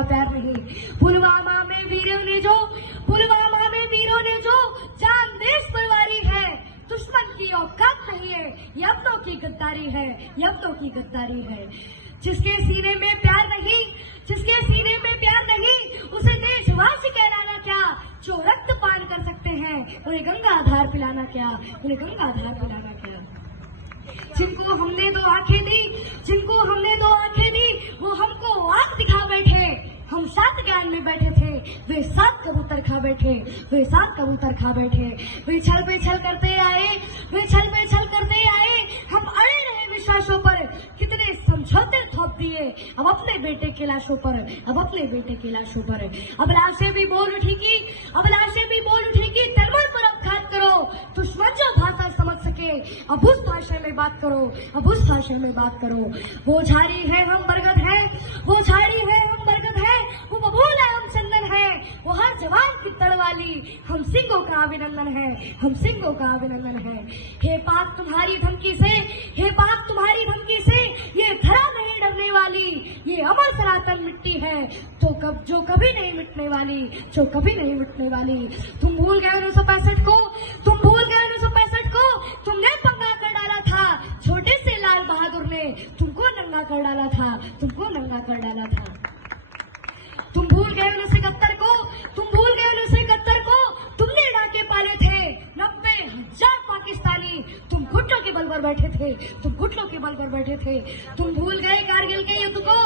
का प्यार नहीं। पुलवामा में वीरों ने जो जान देश परवारी है, दुश्मन की औकात नहीं है, ये अपनों की गद्दारी है, ये अपनों की गद्दारी है। जिसके सीने में प्यार नहीं, उसे देशवासी कहलाना क्या, जो रक्त पान कर सकते हैं उन्हें गंगा आधार पिलाना क्या। जिनको हमने दो आंखें दी, वो हमको आंख दिखा बैठे। हम 7 ज्ञान में बैठे थे, वे 7 कबूतर खा बैठे। वे छल पे छल करते आए, हम अड़े रहे विश्वासों पर, कितने समझौते थोप दिए अब अपने बेटे की लाशों पर। अब लाशें भी बोल उठेगी, तलवार पर अपघात करो, दुश्मन जो भाषा समझ सके अब उस भाषा में बात करो। वो झाड़ी है हम बरगद है, वो बबूल है हम चंदन है, वो हर जवान की तड़वाली, हम सिंगों का अभिनंदन है। हे पाक तुम्हारी धमकी से, ये धरा नहीं डरने वाली, ये अमर सनातन मिट्टी है जो कभी नहीं मिटने वाली। तुम भूल गए 1965 को, तुमने पंगा कर डाला था, छोटे से लाल बहादुर ने तुमको नंगा कर डाला था। तुम भूल गए 1971 को, तुमने डाके पाले थे 90,000 पाकिस्तानी, तुम घुटनों के बल पर बैठे थे। तुम भूल गए कारगिल के युद्ध को,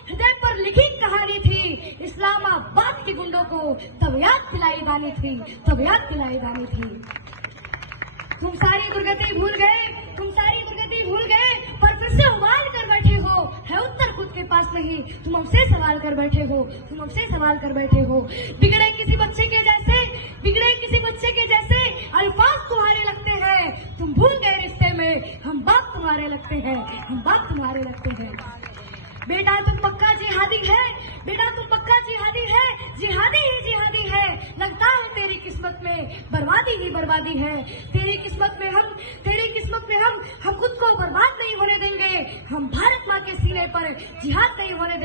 हृदय पर लिखी कहानी थी इस्लामाबाद के गुंडों को, तब याद दिलाई दानी थी। तुम सारी दुर्गति भूल गए, पर फिर से उबाल कर बैठे हो, है उत्तर खुद के पास नहीं, तुम हमसे सवाल कर बैठे हो। बिगड़े किसी बच्चे के जैसे अल्फाज तुम्हारे लगते हैं, तुम भूल गए रिश्ते में हम बाप तुम्हारे लगते हैं। बेटा तुम पक्का जिहादी है, जिहादी है, लगता है तेरी किस्मत में बर्बादी है। तेरी किस्मत में हम खुद को बर्बाद नहीं होने देंगे, हम भारत माँ के सीने पर जिहाद नहीं होने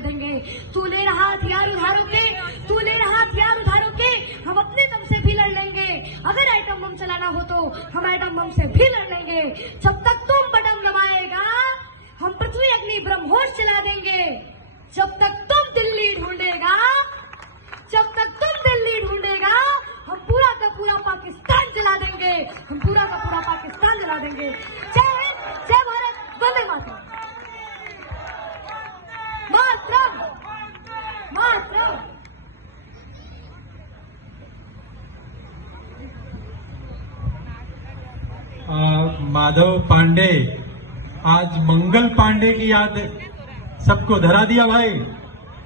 देंगे। तू ले रहा हथियार उधारों के, हम अपने दम से भी लड़ लेंगे। अगर एटम बम चलाना हो तो हम एटम बम से भी लड़ लेंगे। जब तक तुम बटन दबाएगा हम पृथ्वी अग्नि ब्रह्मोस चला देंगे। जब तक तुम दिल्ली ढूंढेगा, हम पूरा का पूरा पाकिस्तान जला देंगे। जय हिंद, जय भारत, वंदे मातरम। माधव पांडे, आज मंगल पांडे की याद सबको धरा दिया भाई।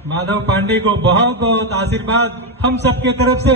माधव पांडे को बहुत बहुत आशीर्वाद हम सबके तरफ से।